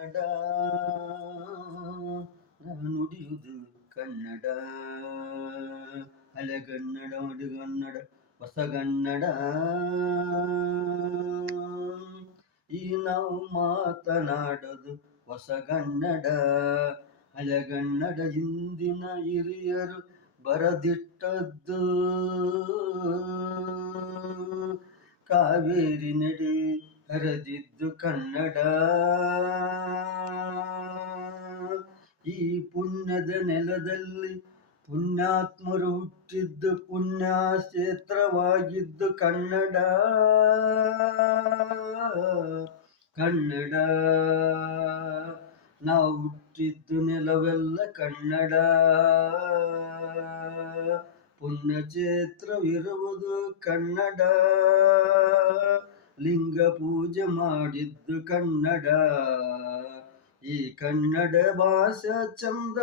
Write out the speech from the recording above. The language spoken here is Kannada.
ಕನ್ನಡ ನುಡಿಯುವುದು ಕನ್ನಡ, ಹಳೆಗನ್ನಡ ಮಡುಗನ್ನಡ ಹೊಸಗನ್ನಡ. ಈ ನಾವು ಮಾತನಾಡೋದು ಹೊಸಗನ್ನಡ, ಹಳೆಗನ್ನಡ ಹಿಂದಿನ ಹಿರಿಯರು ಬರದಿಟ್ಟದ್ದು. ಕಾವೇರಿ ನಡೆ ಹರಿದಿದ್ದು ಕನ್ನಡ, ಈ ಪುಣ್ಯದ ನೆಲದಲ್ಲಿ ಪುಣ್ಯಾತ್ಮರು ಹುಟ್ಟಿದ್ದು, ಪುಣ್ಯಕ್ಷೇತ್ರವಾಗಿದ್ದು ಕನ್ನಡ. ಕನ್ನಡ ನಾವು ಹುಟ್ಟಿದ್ದು ನೆಲವೆಲ್ಲ ಕನ್ನಡ, ಪುಣ್ಯಕ್ಷೇತ್ರವಿರುವುದು ಕನ್ನಡ, ಲಿಂಗ ಪೂಜೆ ಮಾಡಿದ್ದು ಕನ್ನಡ. ಈ ಕನ್ನಡ ಭಾಷೆ ಚಂದ.